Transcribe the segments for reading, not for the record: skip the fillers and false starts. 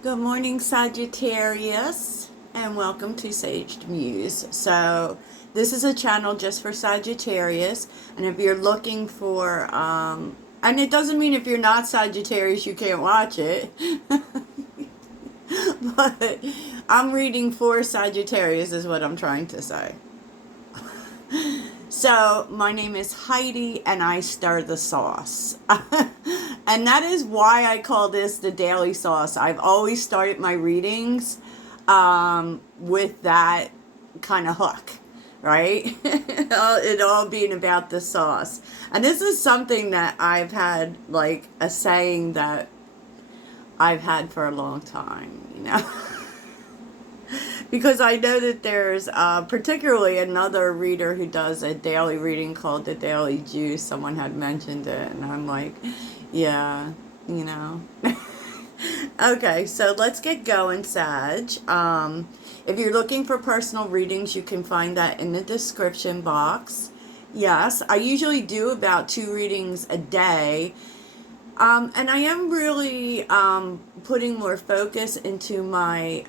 Good morning, Sagittarius, and welcome to Saged Muse. So, this is a channel just for Sagittarius, and if you're looking for, and it doesn't mean if you're not Sagittarius you can't watch it, but I'm reading for Sagittarius, is what I'm trying to say. So, my name is Heidi, and I stir the sauce. And that is why I call this the daily sauce. I've always started my readings with that kind of hook, right? It all being about the sauce. And this is something that I've had, like a saying that I've had for a long time. Because I know that there's particularly another reader who does a daily reading called the Daily Juice. Someone had mentioned it, and I'm like, yeah. Okay, so let's get going, Sag. If you're looking for personal readings, you can find that in the description box. Yes, I usually do about 2 readings a day. And I am really putting more focus into my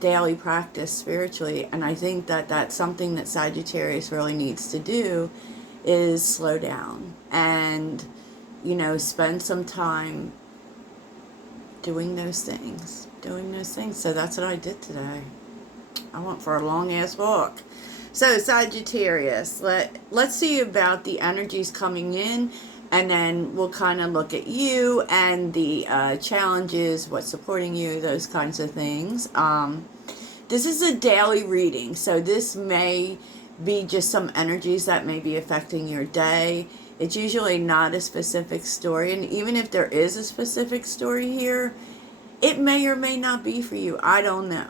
daily practice spiritually, and I think that that's something that Sagittarius really needs to do, is slow down and, spend some time doing those things. So that's what I did today. I went for a long ass walk. So Sagittarius, let's see about the energies coming in. And then we'll kind of look at you and the challenges, what's supporting you, those kinds of things. This is a daily reading, so this may be just some energies that may be affecting your day. It's usually not a specific story, and even if there is a specific story here, it may or may not be for you. I don't know.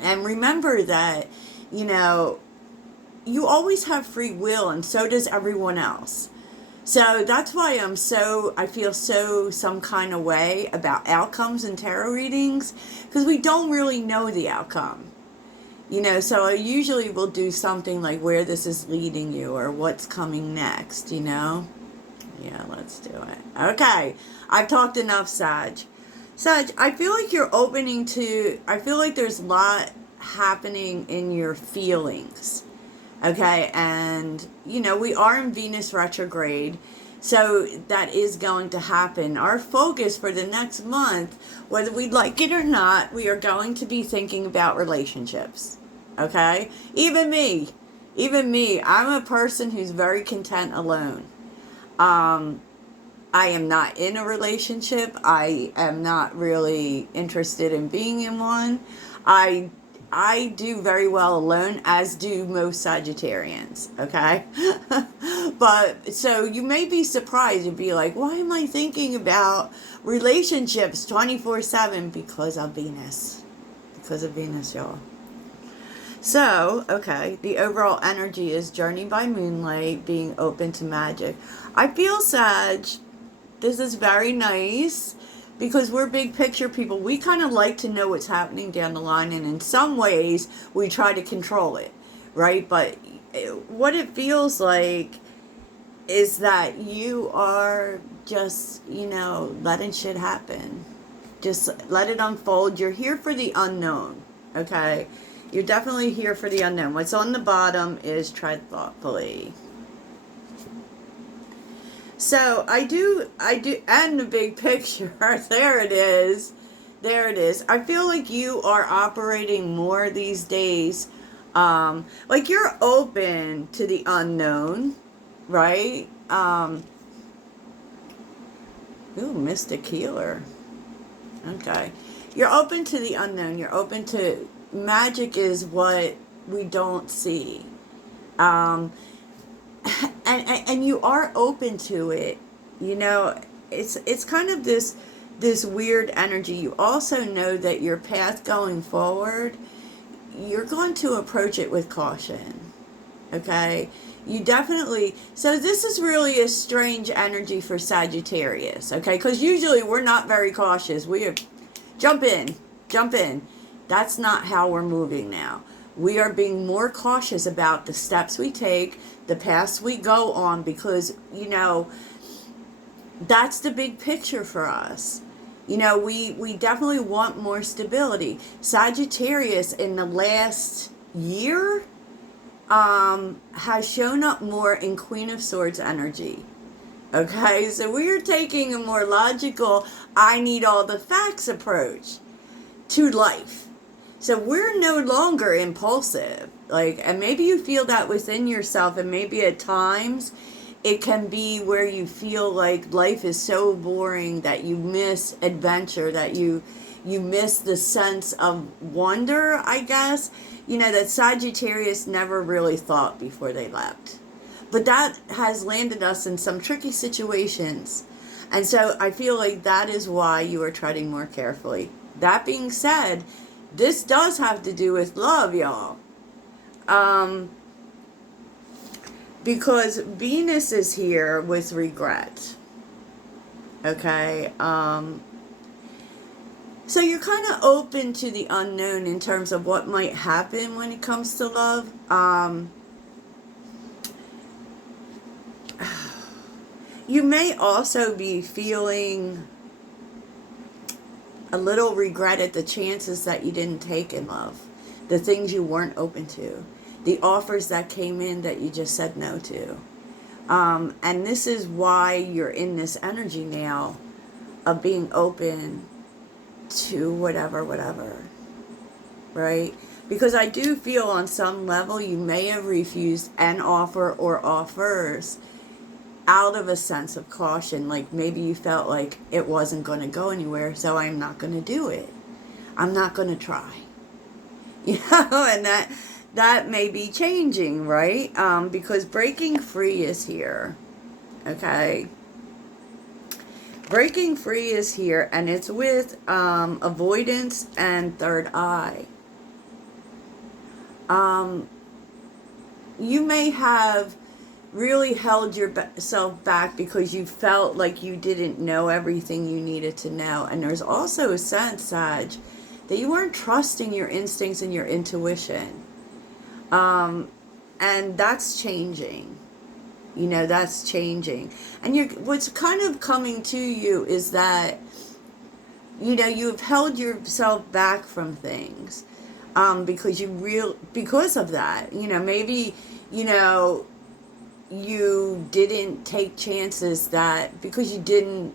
And remember that, you always have free will, and so does everyone else. So that's why I feel some kind of way about outcomes in tarot readings, because we don't really know the outcome. So I usually will do something like where this is leading you or what's coming next, Yeah, let's do it. Okay, I've talked enough, Sag. Sag, I feel like I feel like there's a lot happening in your feelings. Okay, and we are in Venus retrograde, so that is going to happen. Our focus for the next month, whether we like it or not, we are going to be thinking about relationships. Okay, even me, I'm a person who's very content alone. I am not in a relationship. I am not really interested in being in one. I do very well alone, as do most Sagittarians, okay? But, so you may be surprised and be like, why am I thinking about relationships 24/7? Because of Venus. Because of Venus, y'all. So, okay, the overall energy is journey by moonlight, being open to magic. I feel, Sag, this is very nice, because we're big picture people. We kind of like to know what's happening down the line, and in some ways we try to control it, right? But what it feels like is that you are just, letting shit happen. Just let it unfold. You're here for the unknown, okay? You're definitely here for the unknown. What's on the bottom is tread thoughtfully. So I do, and the big picture, there it is. I feel like you are operating more these days, like you're open to the unknown, right? Mystic healer. Okay. You're open to the unknown. You're open to, magic is what we don't see. And you are open to it. It's kind of this weird energy. You also know that your path going forward, you're going to approach it with caution. Okay? You definitely, so this is really a strange energy for Sagittarius, okay? Because usually we're not very cautious. We are, jump in. That's not how we're moving now. We are being more cautious about the steps we take, the paths we go on, because, that's the big picture for us. You know, we definitely want more stability. Sagittarius in the last year has shown up more in Queen of Swords energy. Okay, so we're taking a more logical, I need all the facts approach to life. So we're no longer impulsive. Like, and maybe you feel that within yourself, and maybe at times it can be where you feel like life is so boring that you miss adventure, that you miss the sense of wonder, I guess. You know, that Sagittarius never really thought before they left. But that has landed us in some tricky situations. And so I feel like that is why you are treading more carefully. That being said, this does have to do with love, y'all. Because Venus is here with regret. Okay? So you're kind of open to the unknown in terms of what might happen when it comes to love. You may also be feeling a little regret at the chances that you didn't take in love, the things you weren't open to, the offers that came in that you just said no to. And this is why you're in this energy now of being open to whatever, right? Because I do feel on some level you may have refused an offer or offers out of a sense of caution. Like maybe you felt like it wasn't going to go anywhere, so I'm not going to do it. I'm not going to try. You know, and that may be changing, right? Because breaking free is here. Okay. Breaking free is here, and it's with avoidance and third eye. You may have really held yourself back because you felt like you didn't know everything you needed to know. And there's also a sense, Sag, that you weren't trusting your instincts and your intuition. And that's changing. You know, that's changing. And what's kind of coming to you is that, you know, you've held yourself back from things because of that. You know, maybe, you know, you didn't take chances because you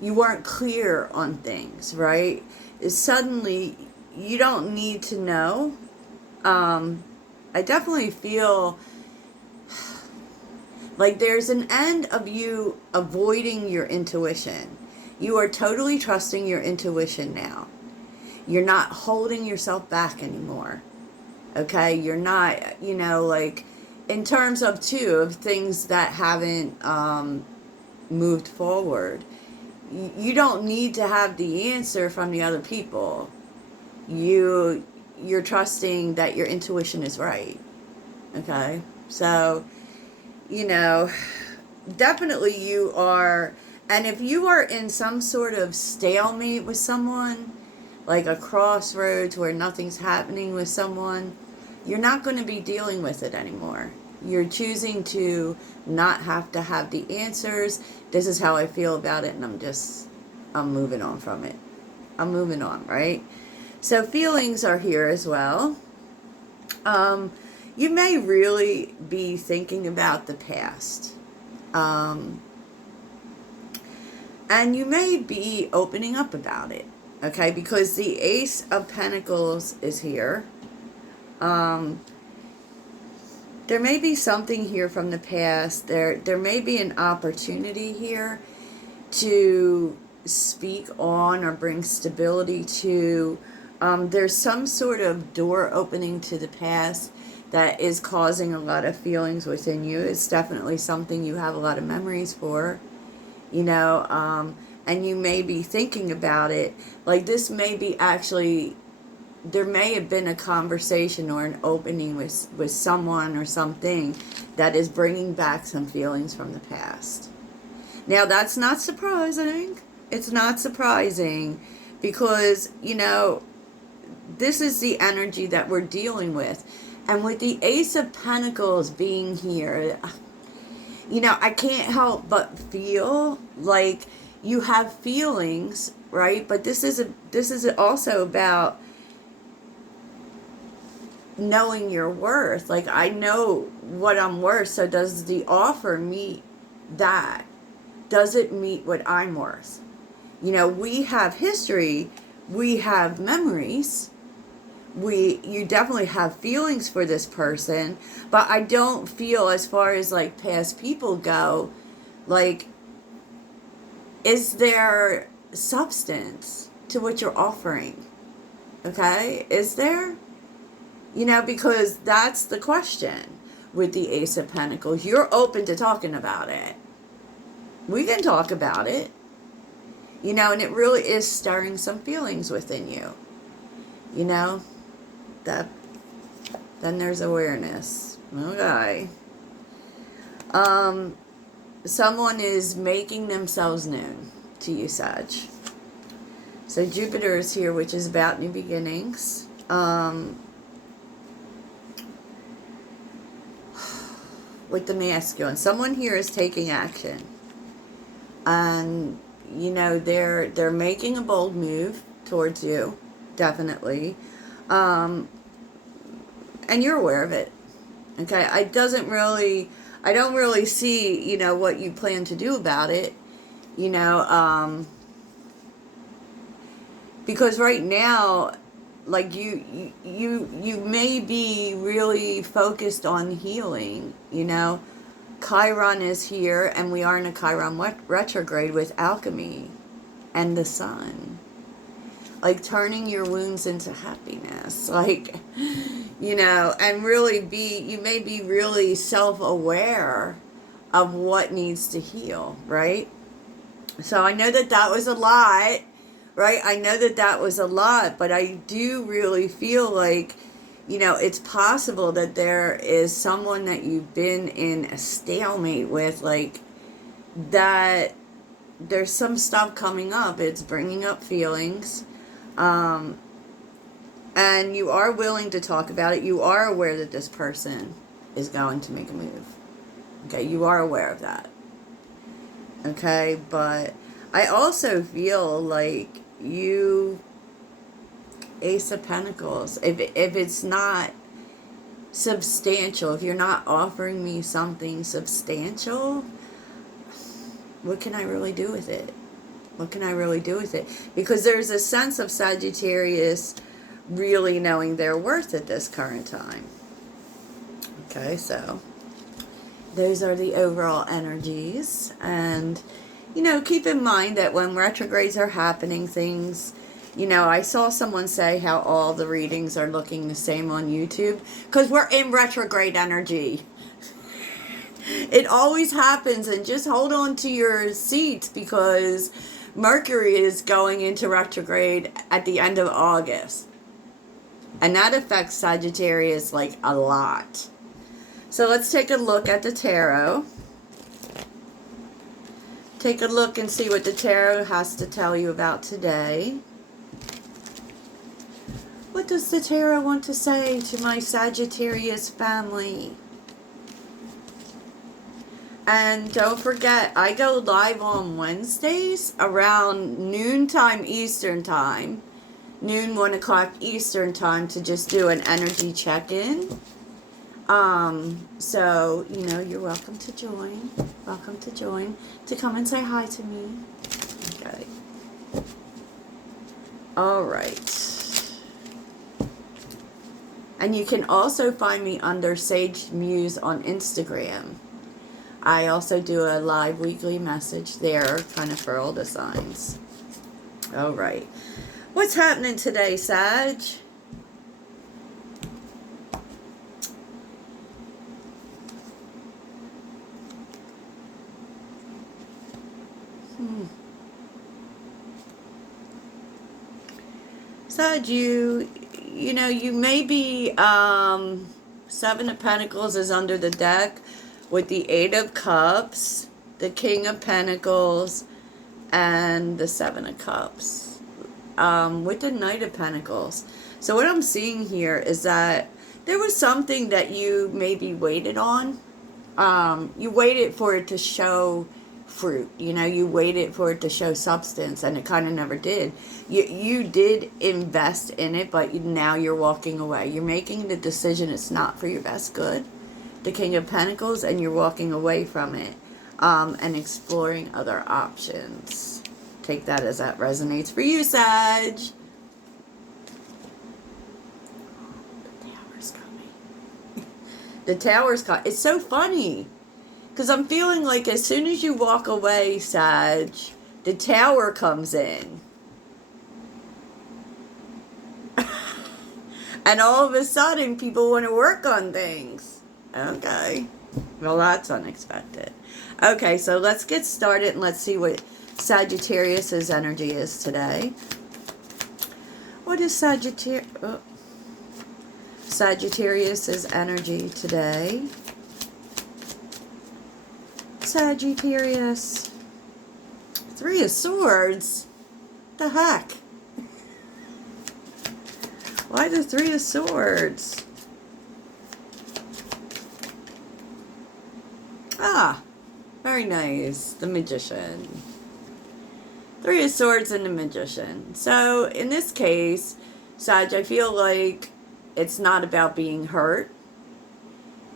weren't clear on things, right? Suddenly, you don't need to know. I definitely feel like there's an end of you avoiding your intuition. You are totally trusting your intuition now. You're not holding yourself back anymore. Okay? You're not, you know, like, in terms of things that haven't moved forward. You don't need to have the answer from the other people. You're trusting that your intuition is right. Okay? So, you know, definitely you are, and if you are in some sort of stalemate with someone, like a crossroads where nothing's happening with someone, you're not going to be dealing with it anymore. You're choosing to not have to have the answers. This is how I feel about it, and I'm moving on from it. I'm moving on, right? So feelings are here as well. You may really be thinking about the past. And you may be opening up about it, okay? Because the Ace of Pentacles is here. There may be something here from the past. There may be an opportunity here to speak on or bring stability to. There's some sort of door opening to the past that is causing a lot of feelings within you. It's definitely something you have a lot of memories for, you know, and you may be thinking about it. Like this may be actually, there may have been a conversation or an opening with someone or something that is bringing back some feelings from the past. Now, that's not surprising. It's not surprising because, you know, this is the energy that we're dealing with. And with the Ace of Pentacles being here, you know, I can't help but feel like you have feelings, right? But this is also about knowing your worth. Like, I know what I'm worth, so does the offer meet that? Does it meet what I'm worth? You know, we have history, we have memories, you definitely have feelings for this person, but I don't feel, as far as like past people go, like, is there substance to what you're offering? Okay, is there? You know, because that's the question with the Ace of Pentacles. You're open to talking about it. We can talk about it. You know, and it really is stirring some feelings within you. You know, that then there's awareness. Okay. Someone is making themselves known to you, Sag. So Jupiter is here, which is about new beginnings. With the masculine, someone here is taking action, and you know, they're making a bold move towards you, definitely, and you're aware of it. Okay, I don't really see, you know, what you plan to do about it, you know, because right now, like, you may be really focused on healing, you know. Chiron is here, and we are in a Chiron retrograde with Alchemy and the sun. Like, turning your wounds into happiness. Like, you know, and you may be really self-aware of what needs to heal, right? So I know that was a lot, right? I know that was a lot, but I do really feel like, you know, it's possible that there is someone that you've been in a stalemate with, like, that there's some stuff coming up. It's bringing up feelings. And you are willing to talk about it. You are aware that this person is going to make a move. Okay, you are aware of that. Okay, but I also feel like you, Ace of Pentacles, if it's not substantial, if you're not offering me something substantial, what can I really do with it? What can I really do with it? Because there's a sense of Sagittarius really knowing their worth at this current time. Okay, so those are the overall energies. And, you know, keep in mind that when retrogrades are happening, things, you know, I saw someone say how all the readings are looking the same on YouTube, because we're in retrograde energy. It always happens, and just hold on to your seats, because Mercury is going into retrograde at the end of August. And that affects Sagittarius like a lot. So let's take a look at the tarot. Take a look and see what the tarot has to tell you about today. What does the tarot want to say to my Sagittarius family? And don't forget, I go live on Wednesdays around noontime Eastern time. Noon, 1 o'clock Eastern time, to just do an energy check-in. So, you know, you're welcome to join. Welcome to join. To come and say hi to me. Okay. Alright. And you can also find me under Sage Muse on Instagram. I also do a live weekly message there, kind of for all the signs. Alright. What's happening today, Sag? Sag, you know, you may be, Seven of Pentacles is under the deck with the Eight of Cups, the King of Pentacles, and the Seven of Cups, with the Knight of Pentacles. So what I'm seeing here is that there was something that you maybe waited on. You waited for it to show fruit. You know, you waited for it to show substance, and it kind of never did. You did invest in it, but now you're walking away. You're making the decision it's not for your best good, the King of Pentacles, and you're walking away from it, and exploring other options. Take that as that resonates for you, Sag. The Tower's coming. The Tower's coming. It's so funny. Because I'm feeling like as soon as you walk away, Sag, the Tower comes in. And all of a sudden, people want to work on things. Okay. Well, that's unexpected. Okay, so let's get started and let's see what Sagittarius's energy is today. What is Sagittarius's energy today? Sagittarius. Three of Swords. The heck? Why the Three of Swords? Ah, very nice. The Magician. Three of Swords and the Magician. So, in this case, Sag, I feel like it's not about being hurt,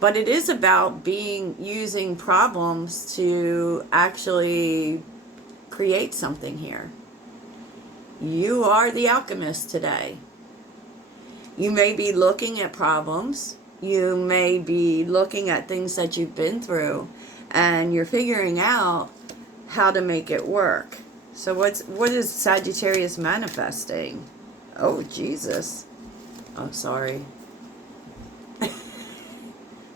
but it is about using problems to actually create something here. You are the alchemist today. You may be looking at problems. You may be looking at things that you've been through, and you're figuring out how to make it work. So what is Sagittarius manifesting? Oh, Jesus. Oh, sorry.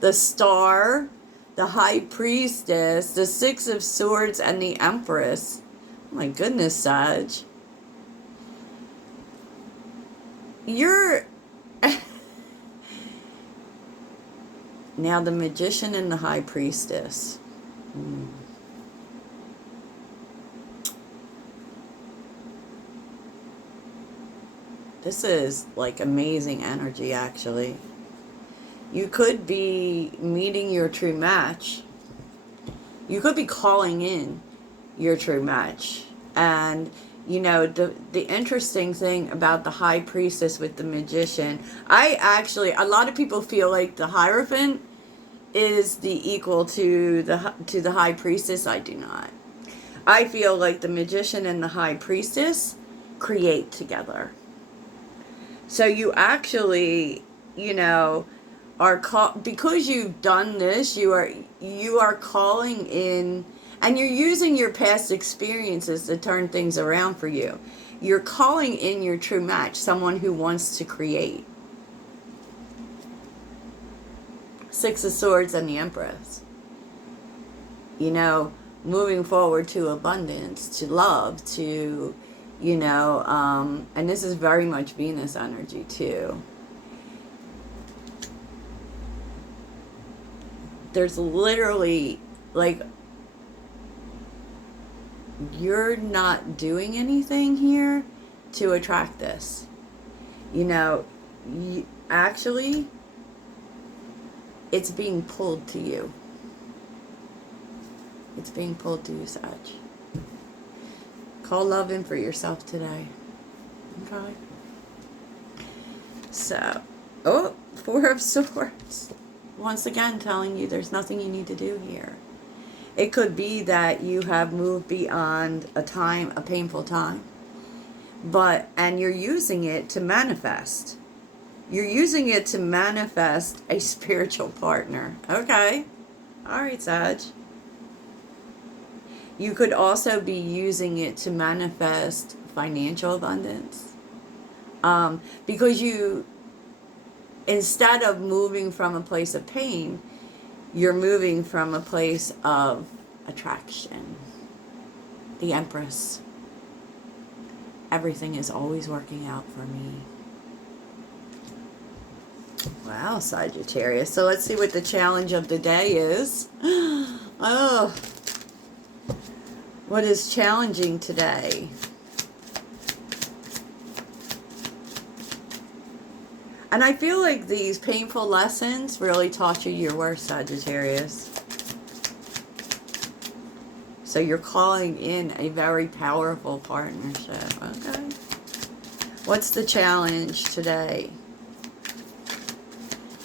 The Star, the High Priestess, the Six of Swords, and the Empress. Oh my goodness, Sag. You're... Now the Magician and the High Priestess. This is like amazing energy, actually. You could be meeting your true match. You could be calling in your true match. And, you know, the interesting thing about the High Priestess with the Magician, a lot of people feel like the Hierophant is the equal to the High Priestess. I do not. I feel like the Magician and the High Priestess create together. So you actually, you know, because you've done this, you are calling in, and you're using your past experiences to turn things around for you. You're calling in your true match, someone who wants to create. Six of Swords and the Empress. You know, moving forward to abundance, to love, to, you know, and this is very much Venus energy too. There's literally, like, you're not doing anything here to attract this. You know, actually, it's being pulled to you. It's being pulled to you, Sag. Call love in for yourself today. Okay? So, oh, Four of Swords. Once again, telling you there's nothing you need to do here. It could be that you have moved beyond a painful time, and you're using it to manifest. You're using it to manifest a spiritual partner. Okay. All right, Sag. You could also be using it to manifest financial abundance. Because you, instead of moving from a place of pain, you're moving from a place of attraction. The Empress. Everything is always working out for me. Wow, Sagittarius. So let's see what the challenge of the day is. Oh, what is challenging today? And I feel like these painful lessons really taught you your worth, Sagittarius. So you're calling in a very powerful partnership. Okay. What's the challenge today?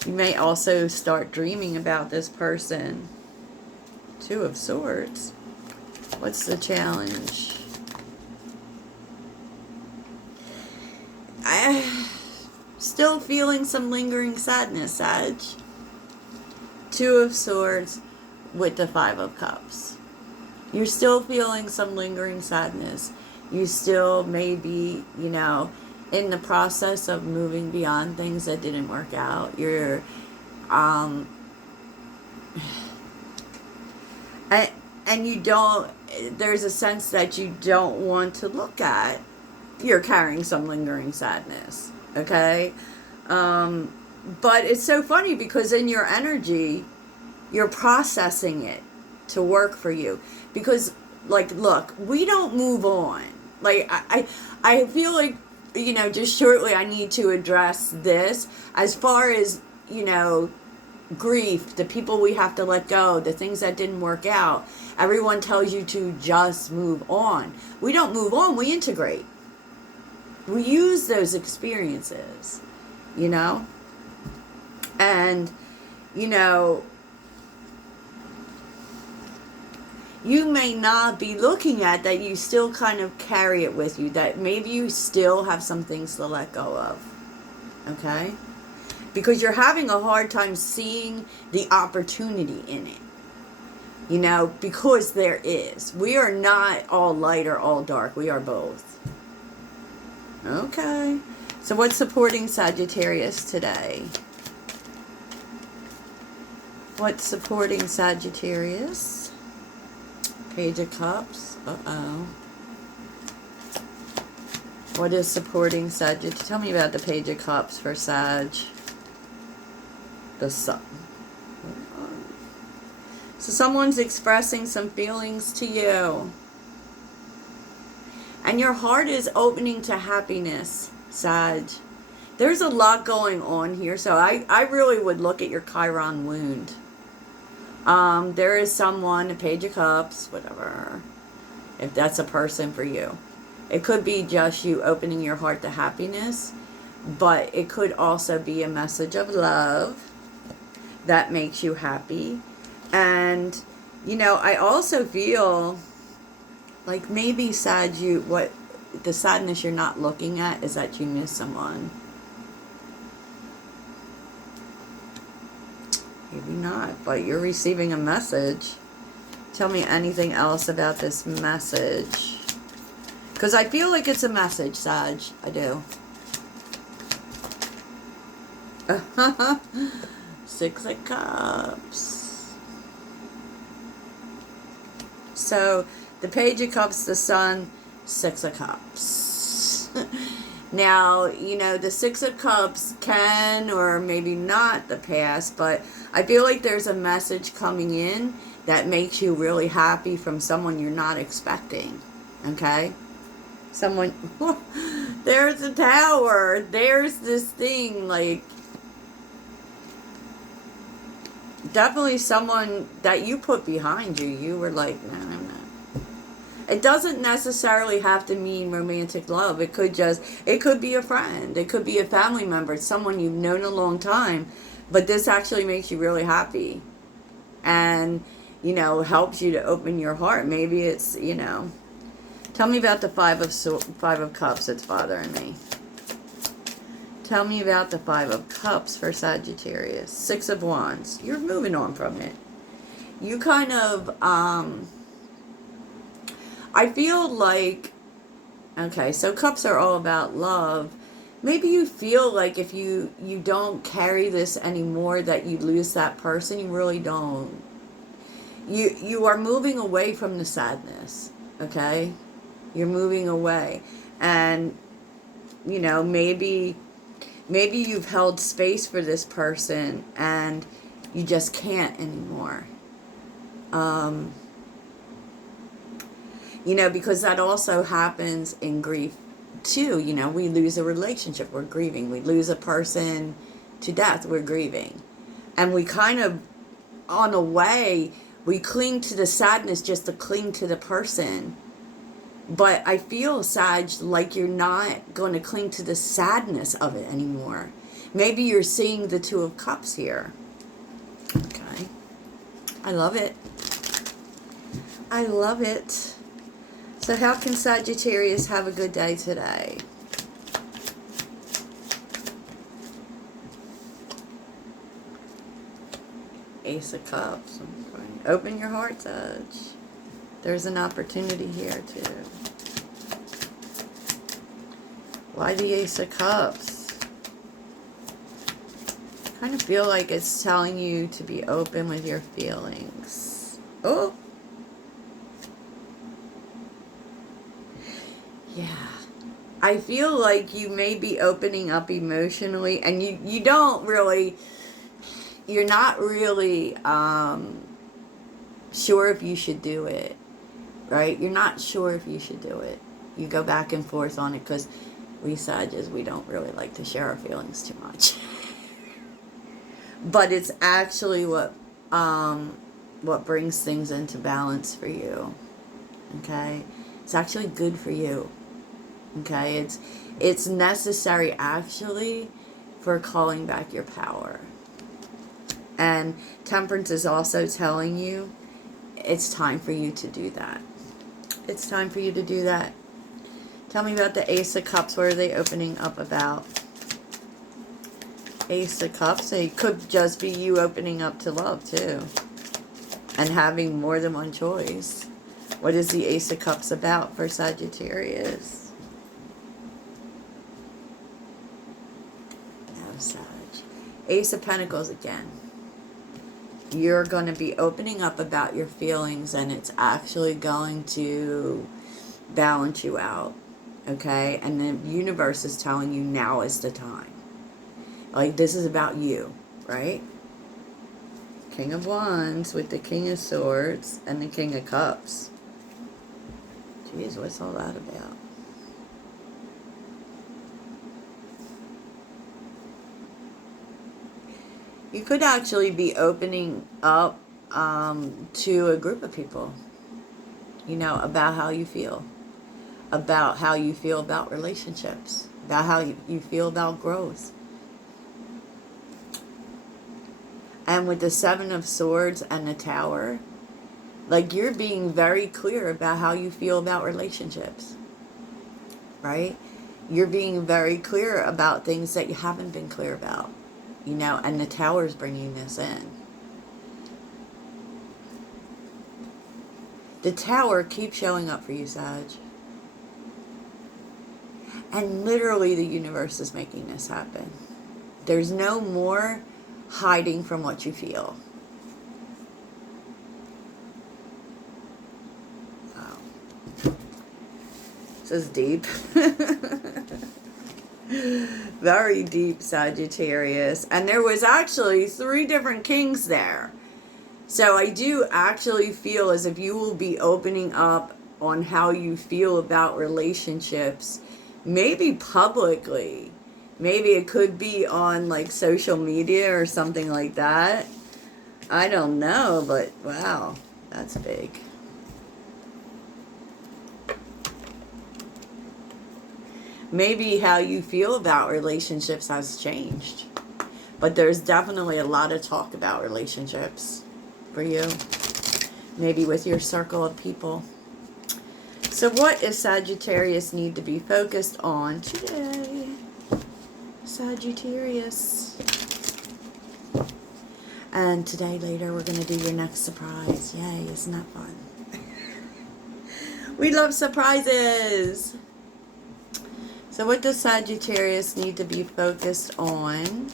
You may also start dreaming about this person. Two of Swords. What's the challenge? Still feeling some lingering sadness, Sag. Two of Swords with the Five of Cups. You're still feeling some lingering sadness. You still may be, you know, in the process of moving beyond things that didn't work out. You're, and you don't, there's a sense that you don't want to look at. You're carrying some lingering sadness, okay? But it's so funny because in your energy, you're processing it to work for you. Because, like, look, we don't move on. Like, I feel like, you know, just shortly I need to address this as far as, you know, grief, the people we have to let go, the things that didn't work out. Everyone tells you to just move on. We don't move on, we integrate. We use those experiences, you know? And, you know, you may not be looking at that, you still kind of carry it with you, that maybe you still have some things to let go of, okay? Because you're having a hard time seeing the opportunity in it, you know, because there is. We are not all light or all dark, we are both. Okay, so what's supporting Sagittarius today? What's supporting Sagittarius? Page of Cups. Uh-oh. What is supporting Sagittarius? Tell me about the Page of Cups for Sag. The Sun. So someone's expressing some feelings to you. And your heart is opening to happiness, Sag. There's a lot going on here. So I really would look at your Chiron wound. There is someone, a Page of Cups, whatever, if that's a person for you. It could be just you opening your heart to happiness, but it could also be a message of love that makes you happy. And, you know, I also feel like maybe Sag, what the sadness you're not looking at is that you miss someone. Maybe not, but you're receiving a message. Tell me anything else about this message. Because I feel like it's a message, Sag. I do. Six of Cups. So, the Page of Cups, the Sun, Six of Cups. Now, you know, the Six of Cups can or maybe not the past, but I feel like there's a message coming in that makes you really happy from someone you're not expecting, okay? Someone, there's a Tower, there's this thing, like, definitely someone that you put behind you. You were like, no, I'm not. It doesn't necessarily have to mean romantic love. It could be a friend. It could be a family member, someone you've known a long time. But this actually makes you really happy. And, you know, helps you to open your heart. Maybe it's, you know. Tell me about the Five of Cups that's bothering me. Tell me about the Five of Cups for Sagittarius. Six of Wands. You're moving on from it. You kind of, I feel like, okay, so cups are all about love. Maybe you feel like if you don't carry this anymore, that you lose that person. You really don't. You are moving away from the sadness, okay? You're moving away. And, you know, maybe you've held space for this person and you just can't anymore. You know, because that also happens in grief too. You know, we lose a relationship, we're grieving. We lose a person to death, we're grieving. And we kind of, on a way, We cling to the sadness just to cling to the person. But I feel, Sag, like you're not going to cling to the sadness of it anymore. Maybe you're seeing the Two of Cups here. Okay. I love it. I love it. So how can Sagittarius have a good day today? Ace of Cups. Okay. Open your heart, Sag. There's an opportunity here too. Why the Ace of Cups? I kind of feel like it's telling you to be open with your feelings. Oh. Yeah. I feel like you may be opening up emotionally, and you don't really, you're not really sure if you should do it, right? You're not sure if you should do it. You go back and forth on it because we Sages, we don't really like to share our feelings too much. But it's actually what brings things into balance for you. Okay? It's actually good for you. Okay? It's necessary actually for calling back your power. And Temperance is also telling you it's time for you to do that. It's time for you to do that. Tell me about the Ace of Cups. What are they opening up about? Ace of Cups. It could just be you opening up to love too. And having more than one choice. What is the Ace of Cups about for Sagittarius? No, Sag. Ace of Pentacles again. You're going to be opening up about your feelings, and it's actually going to balance you out. Okay? And the universe is telling you now is the time. Like, this is about you, right? King of Wands with the King of Swords and the King of Cups. Jeez, what's all that about? You could actually be opening up to a group of people, you know, about how you feel. About how you feel about relationships. About how you feel about growth. And with the Seven of Swords and the Tower, like, you're being very clear about how you feel about relationships. Right? You're being very clear about things that you haven't been clear about. You know, and the Tower's bringing this in. The Tower keeps showing up for you, Sag. And literally the universe is making this happen. There's no more hiding from what you feel. Wow. This is deep. Very deep, Sagittarius. And there was actually 3 different kings there. So I do actually feel as if you will be opening up on how you feel about relationships. Maybe publicly. Maybe it could be on like social media or something like that. I don't know, but wow, that's big. Maybe how you feel about relationships has changed. But there's definitely a lot of talk about relationships for you. Maybe with your circle of people. So what does Sagittarius need to be focused on today? Sagittarius. And today, later, we're going to do your next surprise. Yay, isn't that fun? We love surprises. So what does Sagittarius need to be focused on?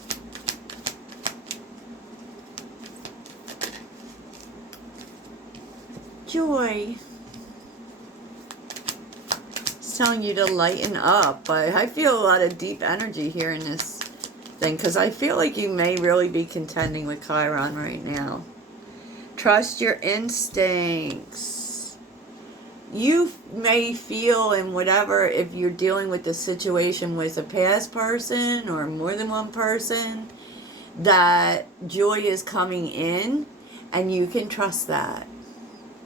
Joy. It's telling you to lighten up, but I feel a lot of deep energy here in this thing, because I feel like you may really be contending with Chiron right now. Trust your instincts. You may feel in whatever, if you're dealing with the situation with a past person or more than one person, that joy is coming in And you can trust that.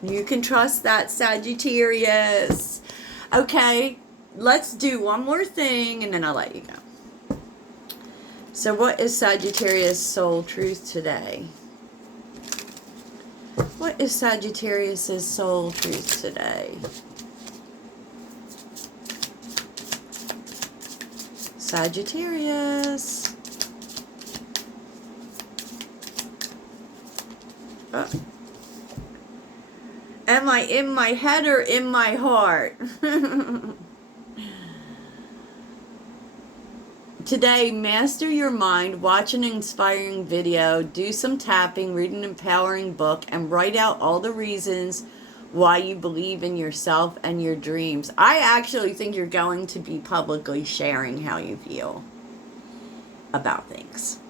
You can trust that, Sagittarius. Okay, let's do one more thing and then I'll let you go. So what is Sagittarius soul truth today? What is Sagittarius's soul truth today? Sagittarius. Oh. Am I in my head or in my heart? Today, master your mind, watch an inspiring video, do some tapping, read an empowering book, and write out all the reasons why you believe in yourself and your dreams. I actually think you're going to be publicly sharing how you feel about things.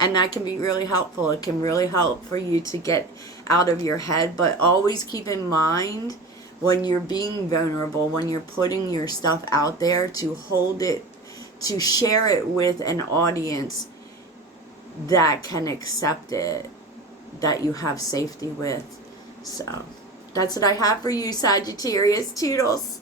And that can be really helpful. It can really help for you to get out of your head, but always keep in mind when you're being vulnerable, when you're putting your stuff out there, to hold it, to share it with an audience that can accept it, that you have safety with. So that's what I have for you, Sagittarius. Toodles.